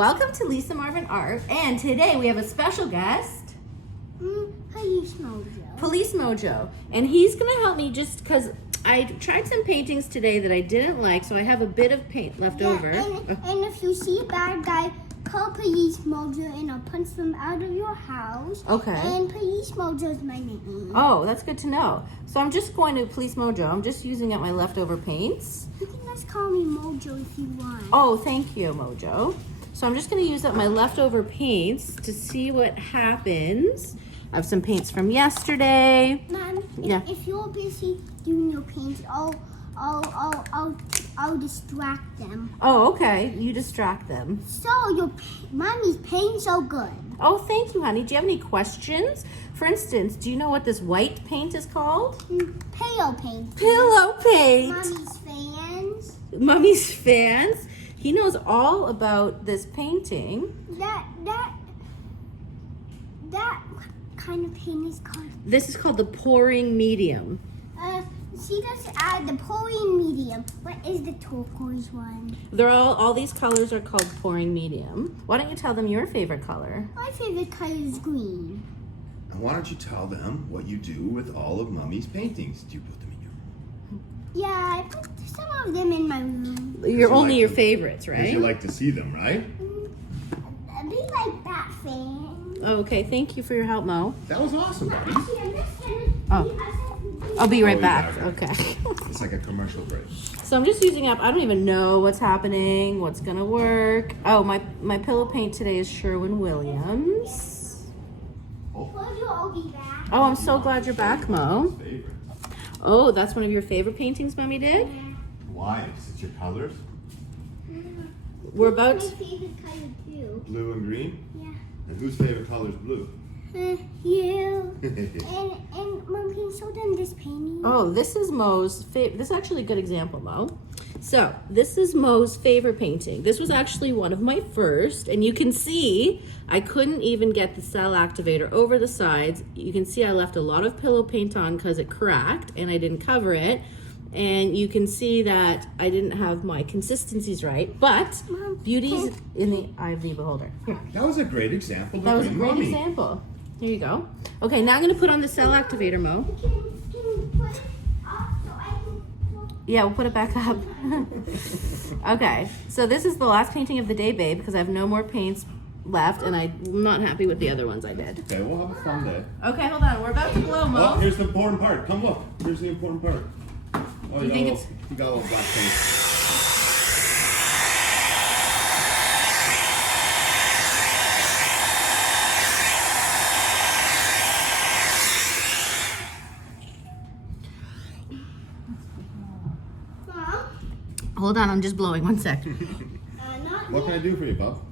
Welcome to Lisa Marvin Art, and today we have a special guest, Police Mojo. Police Mojo, and he's gonna help me just because I tried some paintings today that I didn't like, so I have a bit of paint left over. And if you see a bad guy, call Police Mojo and I'll punch them out of your house. Okay. And Police Mojo is my name. Oh, that's good to know. So I'm just going to Police Mojo. I'm just using up my leftover paints. You can just call me Mojo if you want. Oh, thank you, Mojo. So I'm just going to use up my leftover paints to see what happens. I have some paints from yesterday. Mom, Yeah. if you're busy doing your paints, I'll distract them. Oh, okay. You distract them. So mommy's painting so good. Oh, thank you, honey. Do you have any questions? For instance, do you know what this white paint is called? Pillow paint. Pillow paint. Mommy's fans. Mommy's fans. He knows all about this painting. That kind of paint is called. This is called the pouring medium. She does add the pouring medium. What is the turquoise one? They're all these colors are called pouring medium. Why don't you tell them your favorite color? My favorite color is green. And why don't you tell them what you do with all of Mummy's paintings? Do you put them in your room? Yeah, I put some of them in my room. You're only like your to- favorites, Because right? you like to see them, right? A bit like that fan. Okay, thank you for your help, Mo. That was awesome, buddy. Actually, I'm just gonna. Oh. I'll be right Oh, back. yeah, Okay. It's like a commercial break. So I'm just using up, I don't even know what's happening, what's gonna work. Oh, my pillow paint today is Sherwin-Williams. I'll be back. Oh, I'm so glad you're back, Mo. Favorite. Oh, that's one of your favorite paintings Mommy did? Why? Is it your colors? We're about My favorite color too. Blue and green? Yeah. And whose favorite color is blue? You. And Mom, can you show them this painting? Oh, this is Mo's favorite. This is actually a good example, Mo. So, this is Mo's favorite painting. This was actually one of my first, and you can see I couldn't even get the cell activator over the sides. You can see I left a lot of pillow paint on because it cracked and I didn't cover it. And you can see that I didn't have my consistencies right, but Mom, beauty's in the eye of the beholder. Here. That was a great example. to That was a bring great Mummy. example. Here you go. Okay, now I'm going to put on the cell activator, Mo. Can you put it up so I can... Yeah, we'll put it back up. Okay, so this is the last painting of the day, babe, because I have no more paints left, and I'm not happy with the other ones I did. Okay, we'll have a fun day. Okay, hold on. We're about to blow, Oh, Mo. here's the important part. Come look. Here's the important part. Oh, You think it's- You got a little black paint. Mom? Hold on, I'm just blowing. 1 sec. Not What can I do for you, Bob?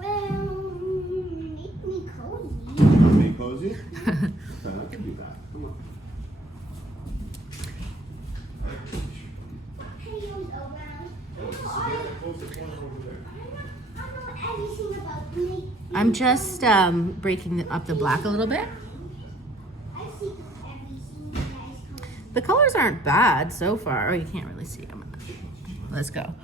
Make me cozy. Be cozy? I can do that. Come on. Pillows around. Oh, it's the opposite corner over there. I know everything about me. I'm just breaking up the black a little bit. I see everything you guys call. The colors aren't bad so far. Oh, you can't really see them. Let's go.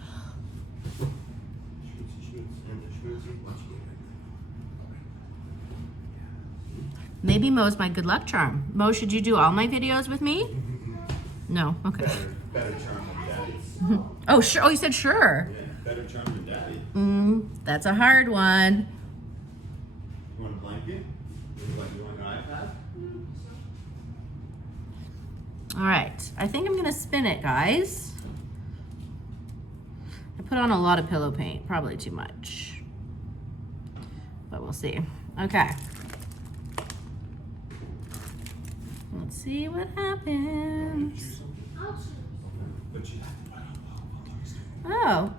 Maybe Mo's my good luck charm. Mo, should you do all my videos with me? No? Okay. Better charm than daddy. Oh, sure. Oh, you said sure. Yeah, better charm than daddy. That's a hard one. You want a blanket? You want your iPad? All right. I think I'm going to spin it, guys. I put on a lot of pillow paint. Probably too much. But we'll see. Okay. Let's see what happens. Oh,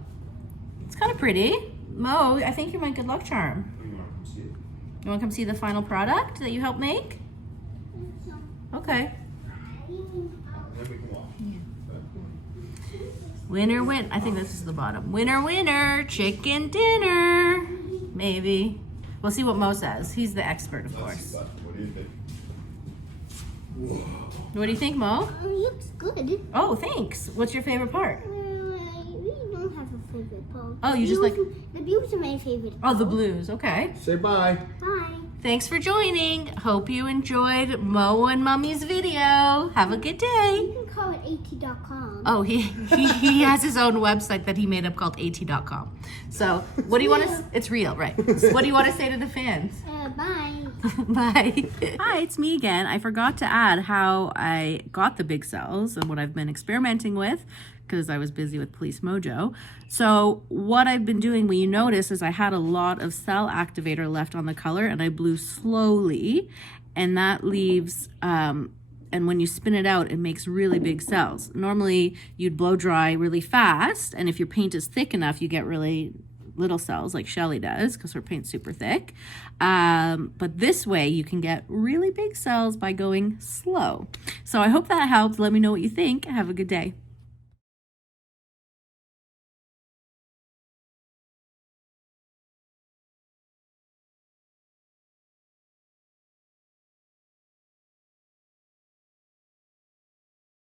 it's kind of pretty. Mo, I think you're my good luck charm. You want to come see it? You want to come see the final product that you helped make? Okay. Then we can walk. Winner, win. I think this is the bottom. Winner, winner, chicken dinner. Maybe. We'll see what Mo says. He's the expert, of Let's see, course. bud. What do you think? Whoa. What do you think, Mo? It looks good. Oh, thanks. What's your favorite part? I really don't have a favorite No. Oh, you just like... The blues are my favorite. Oh, the blues. Okay. Say bye. Bye. Thanks for joining. Hope you enjoyed Mo and Mummy's video. Have a good day. You can call it at.com. Oh, he has his own website that he made up called at.com. So, what do you want to... It's real, right. What do you want to say to the fans? Bye. Bye. Hi, it's me again. I forgot to add how I got the big cells and what I've been experimenting with because I was busy with Police Mojo. So what I've been doing, when you notice, is I had a lot of cell activator left on the color and I blew slowly, and that leaves, and when you spin it out, it makes really big cells. Normally you'd blow dry really fast, and if your paint is thick enough, you get really little cells like Shelly does because her paint's super thick. But this way you can get really big cells by going slow. So I hope that helped. Let me know what you think. Have a good day.